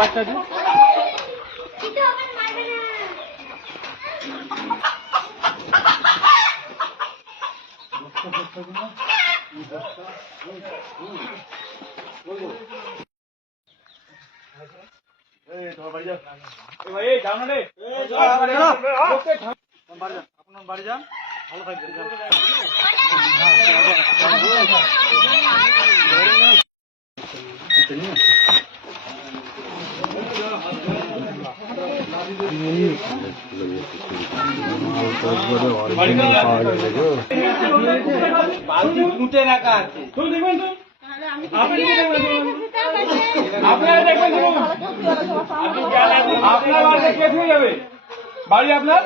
বাচ্চা আছে আপনার বাড়ি যান। ভালো রাখা আছে আপনারা দেখবেন শুনুন আপনার ধুয়ে যাবে বাড়ি আপনার?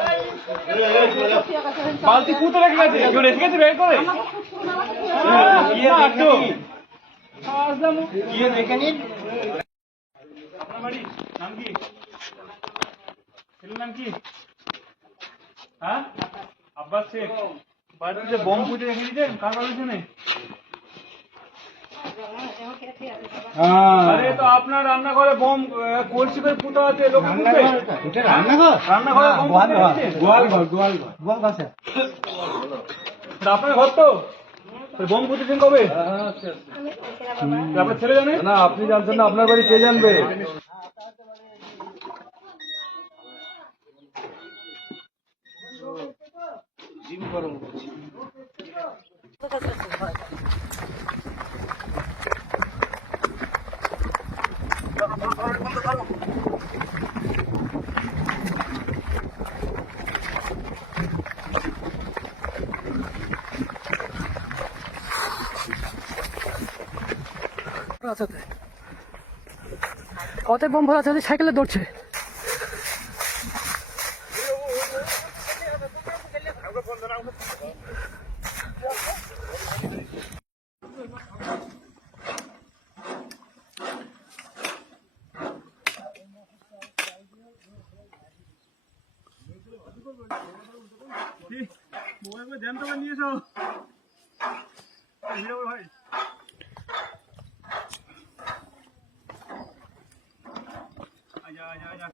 বালতি পুঁতে রেখে গেছে, কেউ রেখে গেছে বের করে? গিয়ে দেখে নিন। বাড়ি, নাম কি? নাম কি? হ্যাঁ? আব্বাস শেখ। বাড়িতে বোম পুঁতে রেখে দিতেন কার পারমিশনে আরে তো আপনার রান্নাঘরে বোম কলসি করে আছে লোক পুঁতে রান্নাঘর? রান্নাঘরে? বোম পুঁতে গোয়াল ঘর গোয়াল ঘর। গোয়াল ঘর তা আপনার ঘর তো? বোম কবে? আপনার ছেলে জানে? না আপনি জানতেন না আপনার বাড়ি কে জানবে? কত বোম ভরা আছে সাইকেলে দৌড়ছে। মোবাইল জ্যান্ত নিয়ে ভিড় ভাই। ya, ya.